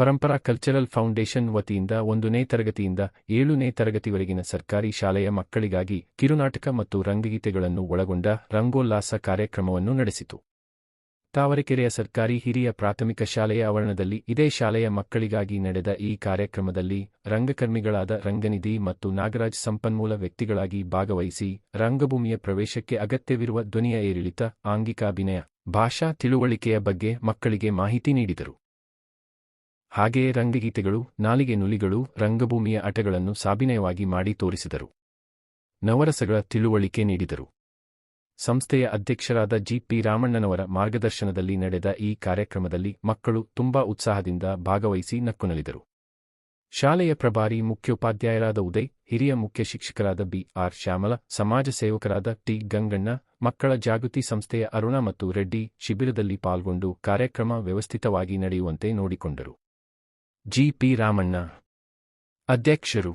ಪರಂಪರಾ cultural foundation ವತಿಯಿಂದ 1ನೇ ತರಗತಿಯಿಂದ 7ನೇ ತರಗತಿವರೆಗಿನ ಸರ್ಕಾರಿ ಶಾಲೆಯ ಮಕ್ಕಳಿಗಾಗಿ ಕಿರುನಾಟಕ ಮತ್ತು ರಂಗಗೀತೆಗಳನ್ನು ಒಳಗೊಂಡ ರಂಗೋಲ್ಲಾಸ ಕಾರ್ಯಕ್ರಮವನ್ನು ನಡೆಸಿತು. ತಾವರೆಕೆರೆಯ ಸರ್ಕಾರಿ ಹಿರಿಯ ಪ್ರಾಥಮಿಕ ಶಾಲೆಯ ಆವರಣದಲ್ಲಿ ಇದೇ ಶಾಲೆಯ ಮಕ್ಕಳಿಗಾಗಿ ನಡೆದ ಈ ಕಾರ್ಯಕ್ರಮದಲ್ಲಿ ರಂಗಕರ್ಮಿಗಳಾದ ರಂಗನಿಧಿ ಮತ್ತು ನಾಗರಾಜ್ ಸಂಪನ್ಮೂಲ ವ್ಯಕ್ತಿಗಳಾಗಿ ಭಾಗವಹಿಸಿ ರಂಗಭೂಮಿಯ ಪ್ರವೇಶಕ್ಕೆ ಅಗತ್ಯವಿರುವ ಧ್ವನಿಯ ಏರಿಳಿತ, ಆಂಗಿಕ ಅಭಿನಯ, ಭಾಷಾ ತಿಳುವಳಿಕೆಯ ಬಗ್ಗೆ ಮಕ್ಕಳಿಗೆ ಮಾಹಿತಿ ನೀಡಿದರು. ಹಾಗೆಯೇ ರಂಗಗೀತೆಗಳು, ನಾಲಿಗೆ ನುಲಿಗಳು, ರಂಗಭೂಮಿಯ ಆಟಗಳನ್ನು ಸಾಭಿನಯವಾಗಿ ಮಾಡಿ ತೋರಿಸಿದರು. ನವರಸಗಳ ತಿಳುವಳಿಕೆ ನೀಡಿದರು. ಸಂಸ್ಥೆಯ ಅಧ್ಯಕ್ಷರಾದ ಜಿ.ಪಿ. ರಾಮಣ್ಣನವರ ಮಾರ್ಗದರ್ಶನದಲ್ಲಿ ನಡೆದ ಈ ಕಾರ್ಯಕ್ರಮದಲ್ಲಿ ಮಕ್ಕಳು ತುಂಬಾ ಉತ್ಸಾಹದಿಂದ ಭಾಗವಹಿಸಿ ನಕ್ಕುನಲಿದರು. ಶಾಲೆಯ ಪ್ರಭಾರಿ ಮುಖ್ಯೋಪಾಧ್ಯಾಯರಾದ ಉದಯ್, ಹಿರಿಯ ಮುಖ್ಯ ಶಿಕ್ಷಕರಾದ ಬಿ.ಆರ್. ಶ್ಯಾಮಲ, ಸಮಾಜ ಸೇವಕರಾದ ಟಿ. ಗಂಗಣ್ಣ, ಮಕ್ಕಳ ಜಾಗೃತಿ ಸಂಸ್ಥೆಯ ಅರುಣ ಮತ್ತು ರೆಡ್ಡಿ ಶಿಬಿರದಲ್ಲಿ ಪಾಲ್ಗೊಂಡು ಕಾರ್ಯಕ್ರಮ ವ್ಯವಸ್ಥಿತವಾಗಿ ನಡೆಯುವಂತೆ ನೋಡಿಕೊಂಡರು. ಜಿ.ಪಿ. ರಾಮಣ್ಣ, ಅಧ್ಯಕ್ಷರು.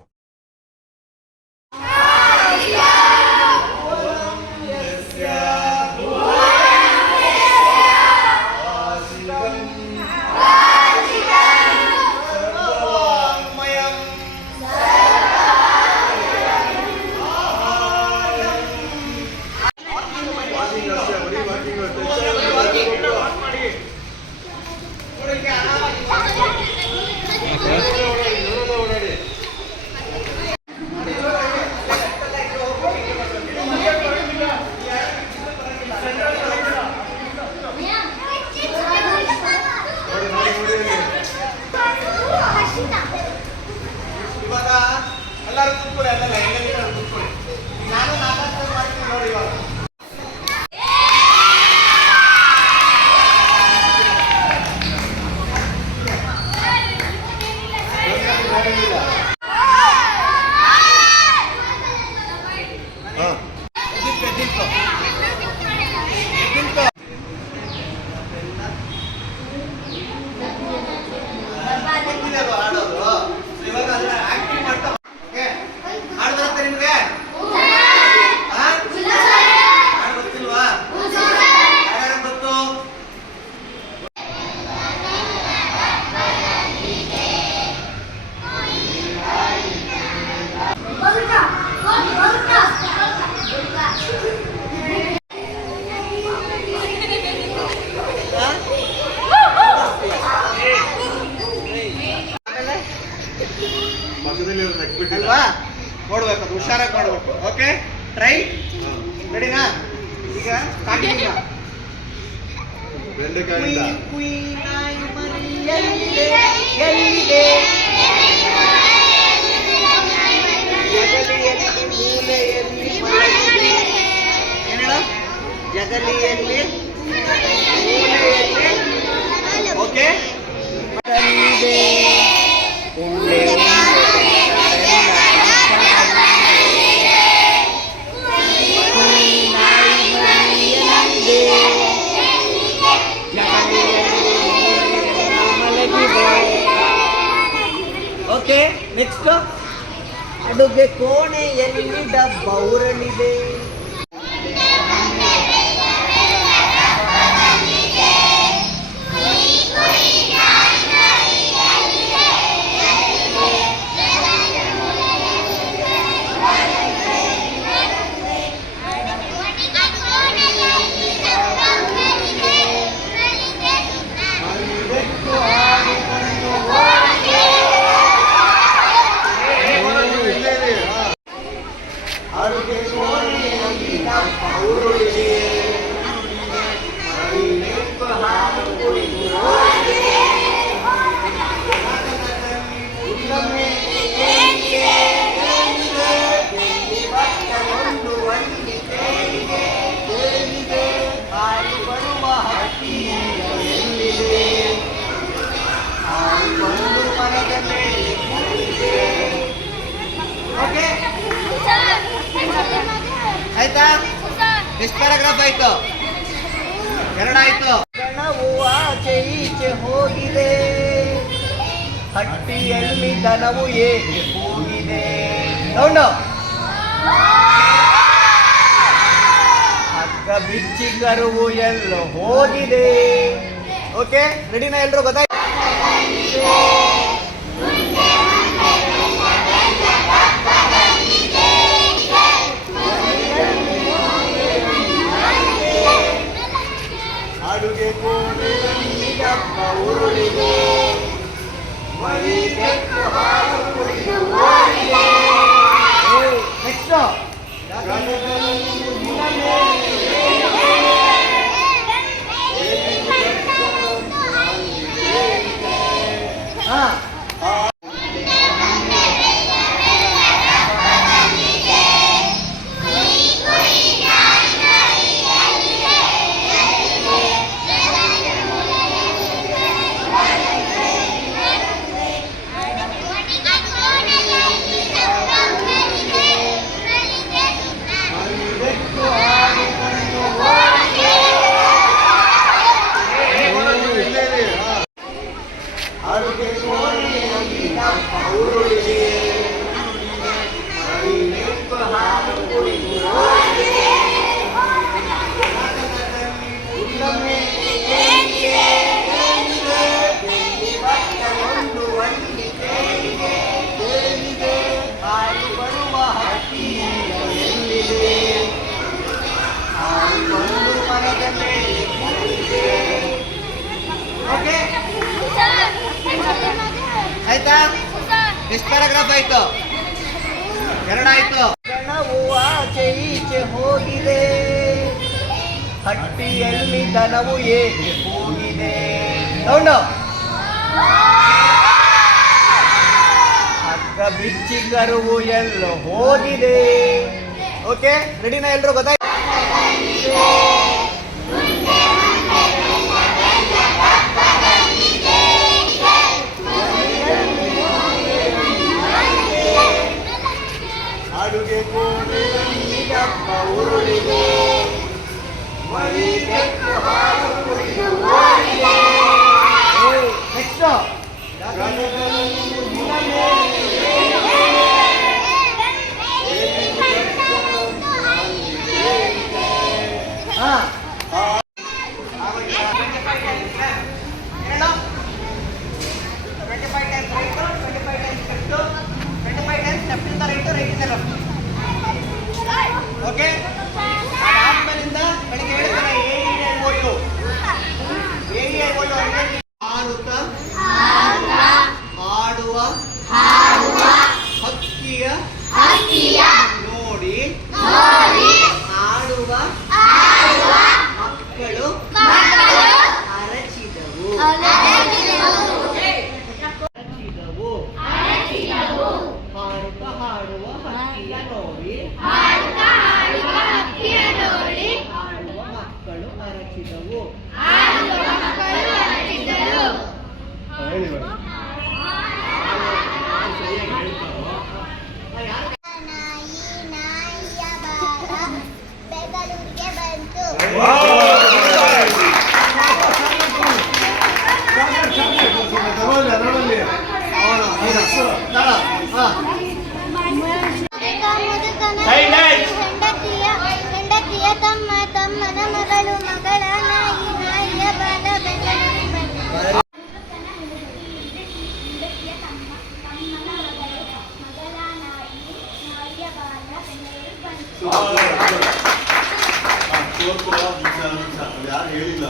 ಅಲ್ವಾ, ನೋಡ್ಬೇಕು, ಹುಷಾರಾಗಿ ಮಾಡ್ಬೇಕು. ಓಕೆ, ಟ್ರೈ, ರೆಡಿನಾ? ಈಗ ಜಗಲಿಯಲ್ಲಿ ಓಕೆ ಓಕೆ. ನೆಕ್ಸ್ಟ್, ಅಡುಗೆ ಕೋಣೆಯಲ್ಲಿ ಡಬ್ಬ ಉರಳಿದೆ. ಆಯ್ತಾ? ಎಷ್ಟು ಪ್ಯಾರಾಗ್ರಾಫ್ ಆಯ್ತು? 2 ಆಯ್ತು. ಗಣವು ಆಚೆ ಈಚೆ ಹೋಗಿದೆ, ಹಟ್ಟಿಯಲ್ಲಿ ದನವು ಏಕೆ ಹೋಗಿದೆ. ನೋಡು, ಹಗ್ಗ ಬಿಚ್ಚಿ ಕರುವು ಎಲ್ಲೋ ಹೋಗಿದೆ. ಓಕೆ, ರೆಡಿನಾ? ಎಲ್ರು ಗೊತ್ತಾಯ್ತು? ಹಾ ಆಯ್ತಾ? ಎಷ್ಟು ಪ್ಯಾರಾಗ್ರಾಫ್ ಆಯ್ತು? 2 ಆಯ್ತು. ಗಣವು ಆಚೆ ಈಚೆ ಹೋಗಿದೆ, ಹಟ್ಟಿಯಲ್ಲಿ ದನವು ಏಕೆ ಹೋಗಿದೆ? ಸೌಂಡು. ಹಗ್ಗ ಬಿಚ್ಚಿ ಕರುವು ಎಲ್ಲೋ ಹೋಗಿದೆ. ಓಕೆ, ರೆಡಿನಾ ಎಲ್ರು? ಗೊತ್ತಾಯ್ತು? ಅಡುಗೆ ಕೋಣೆಯಲ್ಲಿ ಅಪ್ಪ ಉರುಳಿದೆ, ಮರಿ ಕೆಟ್ಟು ಹಾಲು ಕುಡಿದು ಓಡಿದೆ. ನೆಕ್ಸ್ಟ್ ಓಕೆ, ಅದಾದ್ಮೇಲಿಂದ ಬೆಳಿಗ್ಗೆ ಹೇಳ್ತಾನೆ ಹಾರುತ್ತ ಹಾಡುವ ಹಕ್ಕಿಯ ನೋಡಿ ಆಡುವ ಮಕ್ಕಳು ಅರಚಿದವು. ಹಾರುತ್ತ ಹಾಡುವ ಹಕ್ಕಿಯ ನೋಡಿ ಆಡುವ ಮಕ್ಕಳು ಅರಚಿದವು. ಬೆಂಗಳೂರಿಗೆ ಬಂತು. ಹೆಂಡತಿಯ ತಮ್ಮ, ತಮ್ಮನ ಮಗಳು, ಮಗಳ ನಾಯಿ, ನಾಯಿಯ ಬಾಲ ಬೆಂಗಳೂರಿಗೆ ಬಂತು. ಯಾರು ಹೇಳಿಲ್ಲ.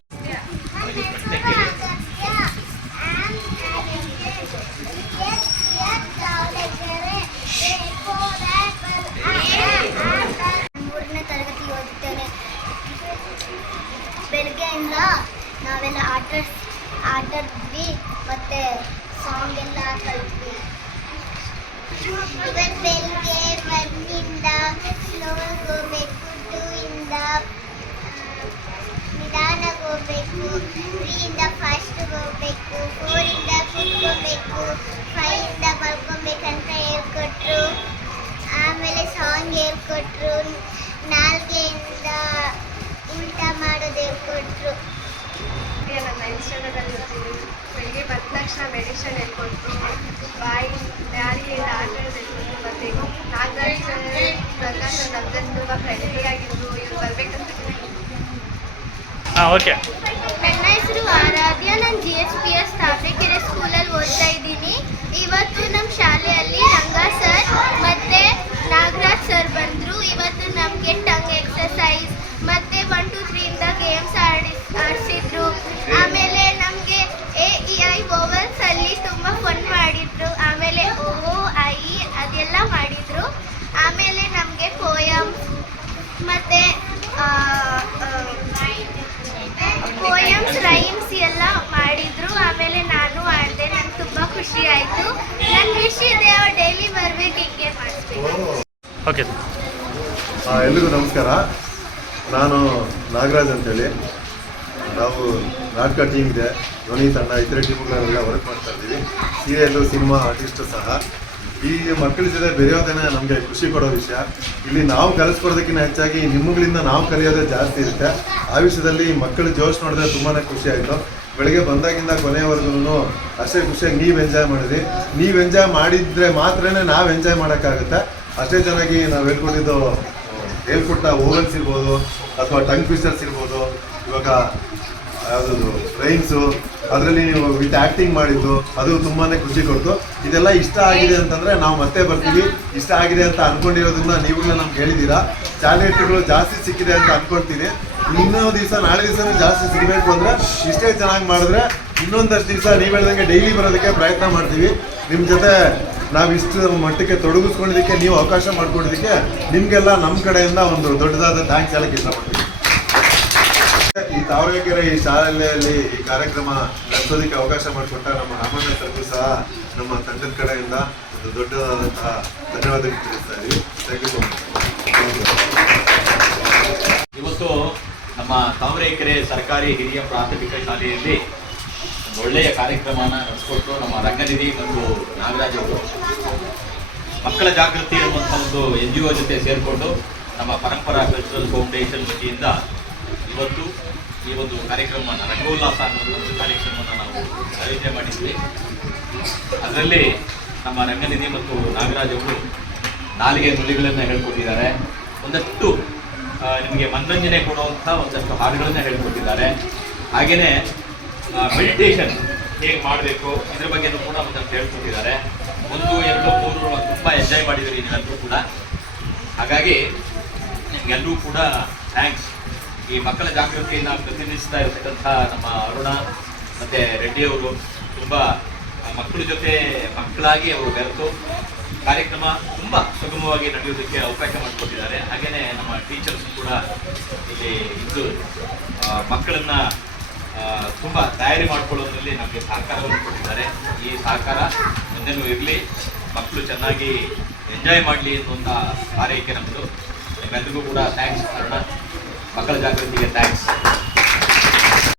ಮೂರನೇ ತರಗತಿ ಓದುತ್ತೇನೆ. ಬೆಳಗ್ಗೆಯಿಂದ ನಾವೆಲ್ಲ ಆಟಾಡಿದ್ವಿ ಮತ್ತೆ ಸಾಂಗ್ ಎಲ್ಲ ಕಲಿತ್ವಿ. ಬೆಳಗ್ಗೆ 1 ಸ್ಲೋ ಹೋಗ್ಬೇಕು, 2 ನಿಧಾನಕ್ಕೆ ಹೋಗ್ಬೇಕು, 3 ಫಾಸ್ಟ್ ಹೋಗ್ಬೇಕು, 4 ಕೂತ್ಕೋಬೇಕು, 5 ಮಲ್ಕೊಬೇಕಂತ ಹೇಳ್ಕೊಟ್ರು. ಆಮೇಲೆ ಸಾಂಗ್ ಹೇಳ್ಕೊಟ್ರು. 4 ಉಲ್ಟಾ ಮಾಡೋದು ಹೇಳ್ಕೊಟ್ರು. ನನ್ನ ಇನ್ಸ್ಟಾಗ್ರಾಮಲ್ಲಿ ಇರ್ತೀನಿ. ಬೆಳಿಗ್ಗೆ ಬಂದ ತಕ್ಷಣ ಮೆಡಿಷನ್ ಹೇಳ್ಕೊಟ್ರು, ದಾರಿಯಿಂದ ಆಟ ಹೇಳ್ಕೊಟ್ರು. ಮತ್ತು ನಾಗರಾಜ್ ಪ್ರಕಾಶ್ ನನ್ನ ತುಂಬ ಫ್ರೆಂಡ್ಲಿ ಆಗಿದ್ರು. ಇವ್ರು ಬರ್ಬೇಕಂತ. ಓಕೆ. ನನ್ನ ಹೆಸರು ಆರಾಧ್ಯ. ನಾನು GHPS ತಾವರೆಕೆರೆ ಸ್ಕೂಲಲ್ಲಿ ಓದ್ತಾ ಇದ್ದೀನಿ. ಇವತ್ತು ನಮ್ಮ ಶಾಲೆಯಲ್ಲಿ ರಂಗ ಸರ್ ಮತ್ತು ನಾಗರಾಜ್ ಸರ್ ಬಂದರು. ಇವತ್ತು ನಮಗೆ ಟಂಗ್ ಎಕ್ಸಸೈಸ್ ಮತ್ತು 1, 2, 3 ಗೇಮ್ಸ್ ಆಡಿಸಿದ್ರು. ಆಮೇಲೆ ನಮಗೆ AEI ವೋವಲ್ಸ್ ಅಲ್ಲಿ ತುಂಬ ಫನ್ ಮಾಡಿದ್ರು. ಆಮೇಲೆ OOI ಅದೆಲ್ಲ ಮಾಡಿದರು. ಆಮೇಲೆ ನಮಗೆ ಪೋಯಮ್ಸ್ ಮತ್ತು ರೈಮ್ಸ್ ಎಲ್ಲ ಮಾಡಿದರು. ಆಮೇಲೆ ನಾನು ಆಡಿದೆ. ನಂಗೆ ತುಂಬ ಖುಷಿ ಓಕೆ ಸರ್. ಎಲ್ರಿಗೂ ನಮಸ್ಕಾರ. ನಾನು ನಾಗರಾಜ್ ಅಂತೇಳಿ. ನಾವು ನಾಟಕ ಟೀಮ್ ಇದೆ, ಧ್ವನಿ ತಂಡ, ಇತರೆ ಟೀಮ್ಗಳೆಲ್ಲ ವರ್ಕ್ ಮಾಡ್ತಾ ಇದ್ದೀವಿ. ಸೀರಿಯಲ್ಲು, ಸಿನಿಮಾ ಆರ್ಟಿಸ್ಟು ಸಹ. ಈ ಮಕ್ಕಳ ಜೊತೆ ಬೆರೆಯೋದೇನೆ ನಮಗೆ ಖುಷಿ ಕೊಡೋ ವಿಷಯ. ಇಲ್ಲಿ ನಾವು ಕಲಿಸ್ಕೊಡೋದಕ್ಕಿಂತ ಹೆಚ್ಚಾಗಿ ನಿಮ್ಮಗಳಿಂದ ನಾವು ಕಲಿಯೋದೇ ಜಾಸ್ತಿ ಇರುತ್ತೆ. ಆ ವಿಷಯದಲ್ಲಿ ಮಕ್ಕಳ ಜೋಶ್ ನೋಡಿದ್ರೆ ತುಂಬಾ ಖುಷಿ ಆಯಿತು. ಬೆಳಗ್ಗೆ ಬಂದಾಗಿಂದ ಕೊನೆಯವರೆಗೂ ಅಷ್ಟೇ ಖುಷಿಯಾಗಿ ನೀವು ಎಂಜಾಯ್ ಮಾಡಿದ್ರಿ. ನೀವು ಎಂಜಾಯ್ ಮಾಡಿದರೆ ಮಾತ್ರನೇ ನಾವು ಎಂಜಾಯ್ ಮಾಡೋಕ್ಕಾಗುತ್ತೆ. ಅಷ್ಟೇ ಚೆನ್ನಾಗಿ ನಾವು ಹೇಳ್ಕೊಟ್ಟ ಓವನ್ಸ್ ಇರ್ಬೋದು ಅಥವಾ ಟಂಗ್ ಟ್ವಿಸ್ಟರ್ಸ್ ಇರ್ಬೋದು, ಇವಾಗ ಯಾವುದದು ರೈನ್ಸು, ಅದರಲ್ಲಿ ನೀವು ವಿತ್ ಆ್ಯಕ್ಟಿಂಗ್ ಮಾಡಿದ್ದು ಅದು ತುಂಬಾ ಖುಷಿ ಕೊಡ್ತು. ಇದೆಲ್ಲ ಇಷ್ಟ ಆಗಿದೆ ಅಂತಂದರೆ ನಾವು ಮತ್ತೆ ಬರ್ತೀವಿ. ಇಷ್ಟ ಆಗಿದೆ ಅಂತ ಅಂದ್ಕೊಂಡಿರೋದನ್ನ ನೀವುಗಳನ್ನ ನಮ್ಗೆ ಹೇಳಿದ್ದೀರಾ. ಚಾಲೆಂಟ್ಗಳು ಜಾಸ್ತಿ ಸಿಕ್ಕಿದೆ ಅಂತ ಅಂದ್ಕೊಳ್ತೀನಿ. ಇನ್ನೂ ದಿವಸ ನಾಳೆ ದಿವಸನೂ ಜಾಸ್ತಿ ಸಿಗಬೇಕು ಅಂದರೆ ಇಷ್ಟೇ ಚೆನ್ನಾಗಿ ಮಾಡಿದ್ರೆ ಇನ್ನೊಂದಷ್ಟು ದಿವಸ ನೀವು ಹೇಳ್ದಂಗೆ ಡೈಲಿ ಬರೋದಕ್ಕೆ ಪ್ರಯತ್ನ ಮಾಡ್ತೀವಿ. ನಿಮ್ಮ ಜೊತೆ ನಾವು ಇಷ್ಟು ಮಟ್ಟಕ್ಕೆ ತೊಡಗಿಸ್ಕೊಂಡಿದ್ದಕ್ಕೆ, ನೀವು ಅವಕಾಶ ಮಾಡಿಕೊಡೋದಕ್ಕೆ ನಿಮಗೆಲ್ಲ ನಮ್ಮ ಕಡೆಯಿಂದ ಒಂದು ದೊಡ್ಡದಾದ ಥ್ಯಾಂಕ್ಸ್ ಹೇಳಕ್ಕೆ ಇಷ್ಟಪಡ್ತೀವಿ. ಈ ತಾವರೆಕೆರೆ ಈ ಶಾಲೆಯಲ್ಲಿ ಈ ಕಾರ್ಯಕ್ರಮ ನಡೆಸೋದಕ್ಕೆ ಅವಕಾಶ ಮಾಡಿಕೊಟ್ಟ ನಮ್ಮ ರಾಮಣ್ಣ ಸರ್ಗೂ ಸಹ ನಮ್ಮ ತಂಡದ ಕಡೆಯಿಂದ ಒಂದು ದೊಡ್ಡದಾದಂತಹ ಧನ್ಯವಾದಗಳು ತಿಳಿಸ್ತಾ ಇದ್ದೀವಿ. Thank you so much. ಇವತ್ತು ನಮ್ಮ ತಾವರೆಕೆರೆ ಸರ್ಕಾರಿ ಹಿರಿಯ ಪ್ರಾಥಮಿಕ ಶಾಲೆಯಲ್ಲಿ ಒಂದು ಒಳ್ಳೆಯ ಕಾರ್ಯಕ್ರಮನ ನಡೆಸಿಕೊಟ್ಟು ನಮ್ಮ ರಂಗನಿಧಿ ಮತ್ತು ನಾಗರಾಜ್ ಅವರು ಮಕ್ಕಳ ಜಾಗೃತಿ ಅನ್ನುವಂಥ ಒಂದು NGO ಜೊತೆ ಸೇರಿಕೊಂಡು ನಮ್ಮ ಪರಂಪರಾ ಕಲ್ಚರಲ್ ಫೌಂಡೇಶನ್ ವತಿಯಿಂದ ಇವತ್ತು ಈ ಒಂದು ಕಾರ್ಯಕ್ರಮವನ್ನು ರಂಗೋಲ್ಲಾಸ ಅನ್ನುವಂಥ ಒಂದು ಕಾರ್ಯಕ್ರಮವನ್ನು ನಾವು ಆಯೋಜನೆ ಮಾಡಿದ್ವಿ. ಅದರಲ್ಲಿ ನಮ್ಮ ರಂಗನಿಧಿ ಮತ್ತು ನಾಗರಾಜ್ ಅವರು ನಾಲಿಗೆ ನುಲಿಗಳನ್ನು ಹೇಳ್ಕೊಟ್ಟಿದ್ದಾರೆ. ಒಂದಷ್ಟು ನಿಮಗೆ ಮನರಂಜನೆ ಕೊಡುವಂಥ ಒಂದಷ್ಟು ಹಾಡುಗಳನ್ನು ಹೇಳ್ಕೊಟ್ಟಿದ್ದಾರೆ. ಹಾಗೆಯೇ ಮೆಡಿಟೇಷನ್ ಹೇಗೆ ಮಾಡಬೇಕು ಇದ್ರ ಬಗ್ಗೆನೂ ಕೂಡ ಒಂದಷ್ಟು ಹೇಳ್ಕೊಟ್ಟಿದ್ದಾರೆ. 1, 2, 3 ತುಂಬ ಎಂಜಾಯ್ ಮಾಡಿದ್ದೀರಿ ನೀವೆಲ್ಲರೂ ಕೂಡ. ಹಾಗಾಗಿ ನಿಮಗೆಲ್ಲರೂ ಕೂಡ ಥ್ಯಾಂಕ್ಸ್. ಈ ಮಕ್ಕಳ ಜಾಗೃತಿಯನ್ನು ಪ್ರತಿನಿಧಿಸ್ತಾ ಇರತಕ್ಕಂಥ ನಮ್ಮ ಅರುಣ ಮತ್ತು ರೆಡ್ಡಿಯವರು ತುಂಬ ಮಕ್ಕಳ ಜೊತೆ ಮಕ್ಕಳಾಗಿ ಅವರು ಬೆರೆತು ಕಾರ್ಯಕ್ರಮ ತುಂಬ ಸುಗಮವಾಗಿ ನಡೆಯೋದಕ್ಕೆ ಅವಕಾಶ ಮಾಡಿಕೊಟ್ಟಿದ್ದಾರೆ. ಹಾಗೆಯೇ ನಮ್ಮ ಟೀಚರ್ಸ್ ಕೂಡ ಇಲ್ಲಿ ಇದ್ದು ಮಕ್ಕಳನ್ನು ತುಂಬ ತಯಾರಿ ಮಾಡಿಕೊಳ್ಳೋದ್ರಲ್ಲಿ ನಮಗೆ ಸಹಕಾರವನ್ನು ಕೊಟ್ಟಿದ್ದಾರೆ. ಈ ಸಹಕಾರ ಮುಂದೆನೂ ಇರಲಿ, ಮಕ್ಕಳು ಚೆನ್ನಾಗಿ ಎಂಜಾಯ್ ಮಾಡಲಿ ಅನ್ನುವಂಥ ಹಾರೈಕೆ ನಮ್ಮದು. ನಿಮ್ಮೆಲ್ಲರಿಗೂ ಕೂಡ ಥ್ಯಾಂಕ್ಸ್ ಅರುಣ. ಮಕ್ಕಳ ಜಾಗೃತಿಗೆ ಥ್ಯಾಂಕ್ಸ್.